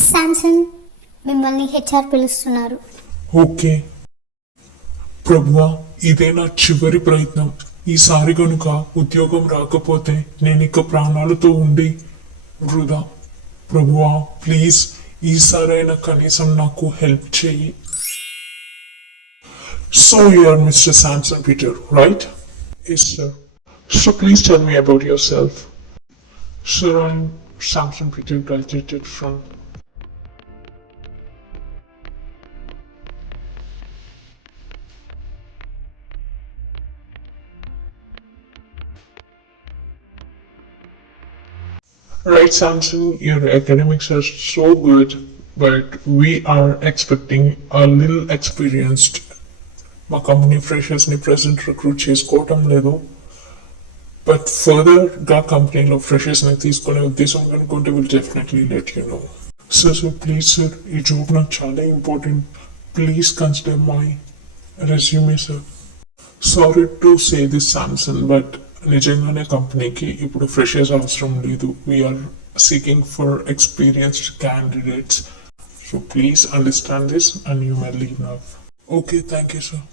శాంసన్ మిమ్మల్ని హెచ్ఆర్ పిలుస్తున్నారు. ఓకే ప్రభువా, ఇదే నా చివరి ప్రయత్నం. ఈసారి గనుక ఉద్యోగం రాకపోతే నేను ఇక ప్రాణాలతో ఉండి వృధా. ప్రభువా ప్లీజ్, ఈసారైనా కనీసం నాకు హెల్ప్ చేయి. So you are mister Samson Peter, right? Yes sir. So please tell me about yourself. Sir, I'm Samson Peter, graduated from Right, Samson, your academics are so good, but we are expecting a little experienced. మా company freshers ని present recruit చేసుకోవటం లేదు, but further గా కంపెనీలో freshers ని తీసుకునే ఉద్దేశం కనుకుంటే will definitely let you know. Sir please sir, ఈ జాబ్ నాకు చాలా important. Please consider my resume sir. Sorry to say this Samson, but నిజంగానే కంపెనీకి ఇప్పుడు ఫ్రెషర్స్ అవసరం లేదు. We're seeking for experienced candidates. So please understand this and you may leave now. Okay, thank you sir.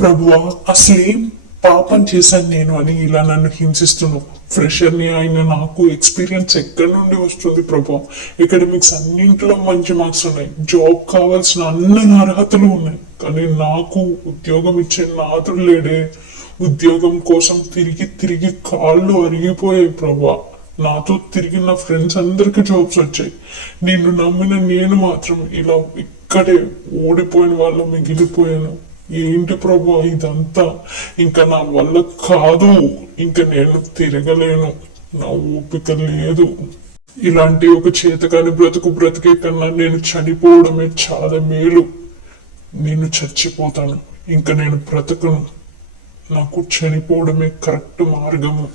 ప్రభువా, అసలేం పాపం చేశాను నేను అని ఇలా నన్ను హింసిస్తున్నావు? ఫ్రెషర్ని అయిన నాకు ఎక్స్పీరియన్స్ ఎక్కడి నుండి వస్తుంది ప్రభువా? అకాడమిక్స్ అన్నింటిలో మంచి మార్క్స్ ఉన్నాయి, జాబ్ కావాల్సిన అన్ని అర్హతలు ఉన్నాయి, కానీ నాకు ఉద్యోగం ఇచ్చే నాదుడు లేడే. ఉద్యోగం కోసం తిరిగి తిరిగి కాళ్ళు అరిగిపోయాయి ప్రభువా. నాతో తిరిగిన ఫ్రెండ్స్ అందరికి జాబ్స్ వచ్చాయి, నిన్ను నమ్మిన నేను మాత్రం ఇలా ఇక్కడే ఓడిపోయిన వాళ్ళ మిగిలిపోయాను. ఏంటి ప్రభు ఇదంతా? ఇంకా నా వల్ల కాదు, ఇంకా నేను తిరగలేను, నా ఓపిక లేదు. ఇలాంటి ఒక చేతకాని బ్రతికే కన్నా నేను చనిపోవడమే చాలా మేలు. నేను చచ్చిపోతాను, ఇంకా నేను బ్రతకను. నాకు చనిపోవడమే కరెక్ట్ మార్గము.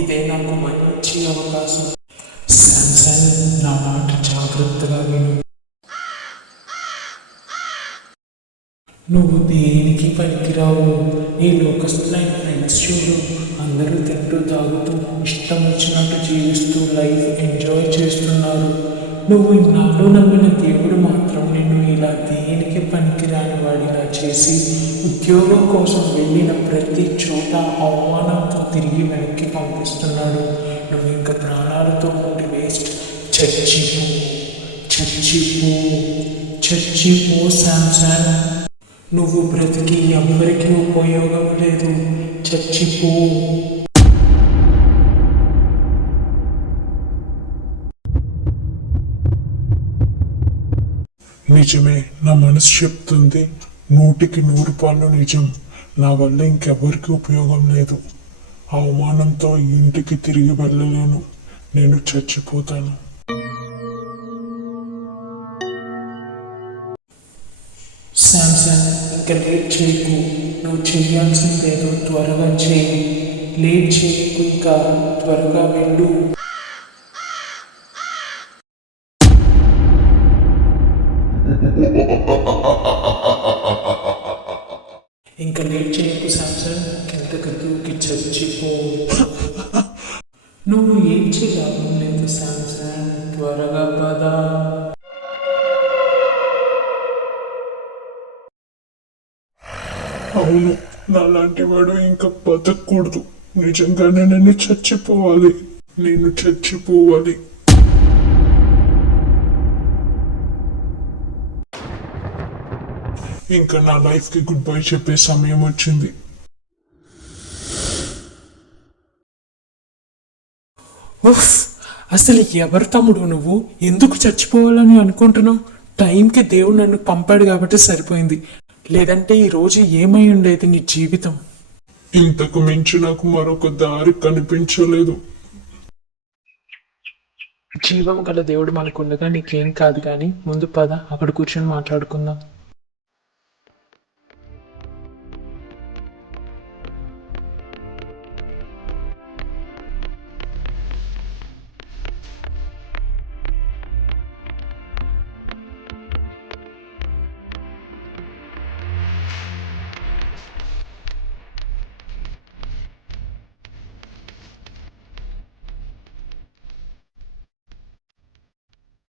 ఇదే నాకు మంచి అవకాశం. శాంసన్, నా మాట జాగ్రత్తగా విను. నువ్వు దేనికి పనికిరావు. ఈ లోకస్తులైన ఫ్రెండ్స్ చూడు, అందరూ తింటూ తాగుతూ ఇష్టం వచ్చినట్టు జీవిస్తూ లైఫ్ ఎంజాయ్ చేస్తున్నారు. నువ్వు ఇన్నాళ్ళు నమ్మిన దేవుడు మాత్రం నిన్ను ఇలా దేనికి పనికిరాని వాడిలా చేసి ఉద్యోగం కోసం వెళ్ళిన ప్రతి చోట అవమానంతో తిరిగి వెనక్కి పంపిస్తున్నాడు. నువ్వు ఇంకా ప్రాణాలతో ఉండి వేస్ట్. చచ్చిపో చచ్చిపో చచ్చిపో శాంసన్. నువ్వు బ్రతికి ఎవ్వరికీ ఉపయోగం లేదు. చచ్చిపో. నిజమే, నా మనసు చెప్తుంది 100కి 100 నిజం. నా వల్ల ఇంకెవరికి ఉపయోగం లేదు. అవమానంతో ఇంటికి తిరిగి వెళ్ళలేను, నేను చచ్చిపోతాను. శాంసన్, ఇంకా లేట్ చేయకు. నువ్వు చేయాల్సిందేదో త్వరగా చేయి. లేట్ చేయకు, ఇంకా త్వరగా వెళ్ళు. ఇంకా లేట్ చేయకు శాంసన్, కిందకి దూకి చచ్చిపో. నువ్వు ఏం చేయడం లేదు శాంసన్, త్వరగా పద. అవును, నాలాంటి వాడు ఇంకా బతకూడదు. నిజంగానే నేను చచ్చిపోవాలి, నేను చచ్చిపోవాలి. ఇంకా నా లైఫ్ కి గుడ్ బై చెప్పే సమయం వచ్చింది. ఉఫ్, అసలు ఎవరు తమ్ముడు నువ్వు? ఎందుకు చచ్చిపోవాలని అనుకుంటున్నావు? టైంకి దేవుడు నన్ను పంపాడు కాబట్టి సరిపోయింది, లేదంటే ఈరోజు ఏమై ఉండేది నీ జీవితం? ఇంతకు మించి నాకు మరొక దారి కనిపించలేదు. జీవం గల దేవుడు మనకుండగా నీకేం కాదు, కానీ ముందు పద, అక్కడ కూర్చొని మాట్లాడుకుందాం.